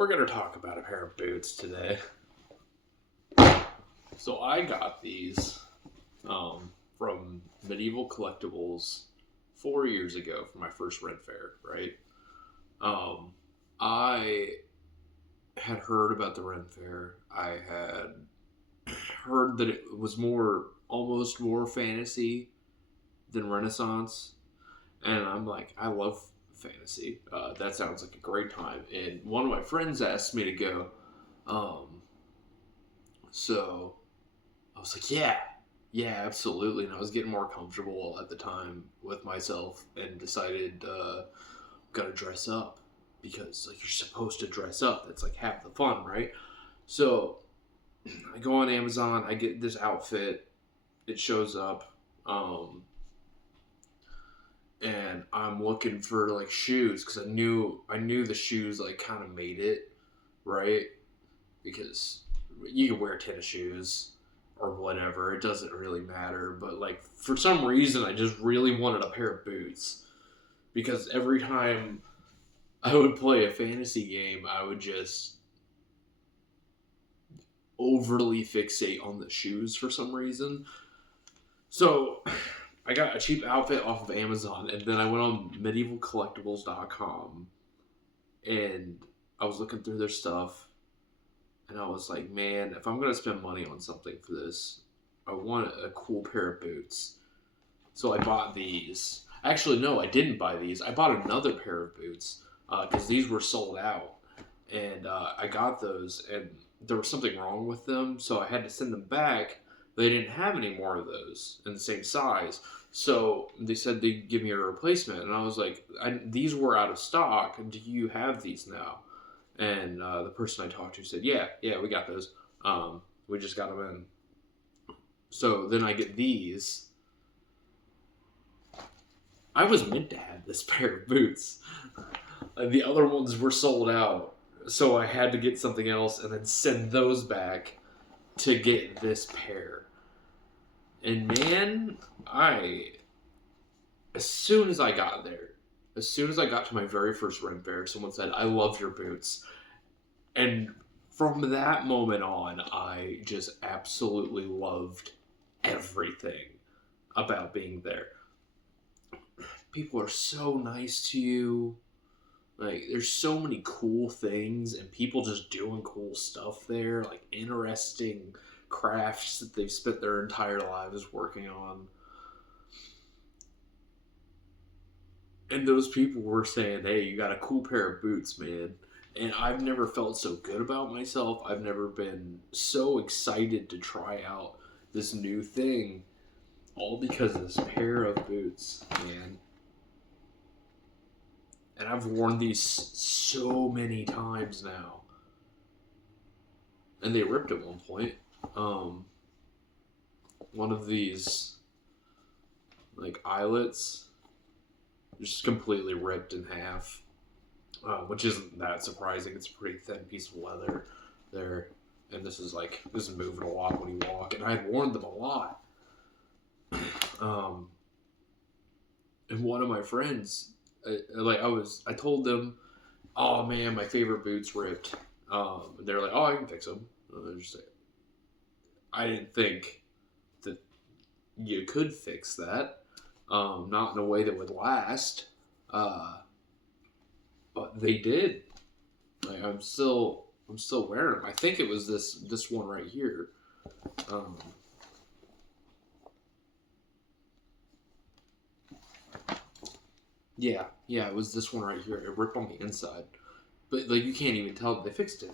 We're going to talk about a pair of boots today. So I got these from Medieval Collectibles 4 years ago for my first Renn fair, right? I had heard about the Renn fair. I had heard that it was almost more fantasy than Renaissance. And I'm like, I love fantasy. That sounds like a great time. And one of my friends asked me to go. So I was like, yeah, absolutely. And I was getting more comfortable at the time with myself and decided, gotta dress up because like you're supposed to dress up. That's like half the fun, right? So I go on Amazon, I get this outfit, it shows up, and I'm looking for like shoes because I knew the shoes like kind of made it, right? Because you can wear tennis shoes or whatever, it doesn't really matter. But like for some reason, I just really wanted a pair of boots because every time I would play a fantasy game, I would just overly fixate on the shoes for some reason. So I got a cheap outfit off of Amazon, and then I went on medievalcollectibles.com, and I was looking through their stuff, and I was like, man, if I'm going to spend money on something for this, I want a cool pair of boots. So I bought these. Actually, no, I didn't buy these. I bought another pair of boots because these were sold out, and I got those, and there was something wrong with them, so I had to send them back. They didn't have any more of those in the same size. So they said they'd give me a replacement. And I was like, these were out of stock. Do you have these now? And the person I talked to said, yeah, we got those. We just got them in. So then I get these. I was meant to have this pair of boots. The other ones were sold out. So I had to get something else and then send those back to get this pair. And man, as soon as I got to my very first Renn fair, someone said, I love your boots. And from that moment on, I just absolutely loved everything about being there. People are so nice to you. Like, there's so many cool things and people just doing cool stuff there, like interesting crafts that they've spent their entire lives working on. And those people were saying, hey, you got a cool pair of boots, man. And I've never felt so good about myself. I've never been so excited to try out this new thing. All because of this pair of boots, man. And I've worn these so many times now. And they ripped at one point. One of these like eyelets just completely ripped in half, which isn't that surprising. It's a pretty thin piece of leather there, and this is moving a lot when you walk, and I had worn them a lot. And one of my friends, I told them, oh man, my favorite boots ripped. And they're like, oh, I can fix them. I didn't think that you could fix that. Not in a way that would last. But they did. Like, I'm still wearing them. I think it was this one right here. Yeah, it was this one right here. It ripped on the inside. But like you can't even tell that they fixed it.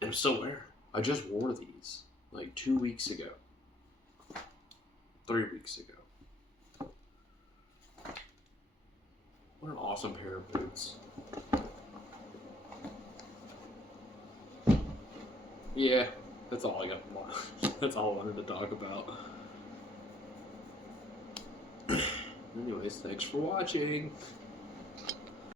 And I'm still wearing. I just wore these like 2 weeks ago. 3 weeks ago. What an awesome pair of boots. Yeah, that's all I got. That's all I wanted to talk about. Anyways, thanks for watching.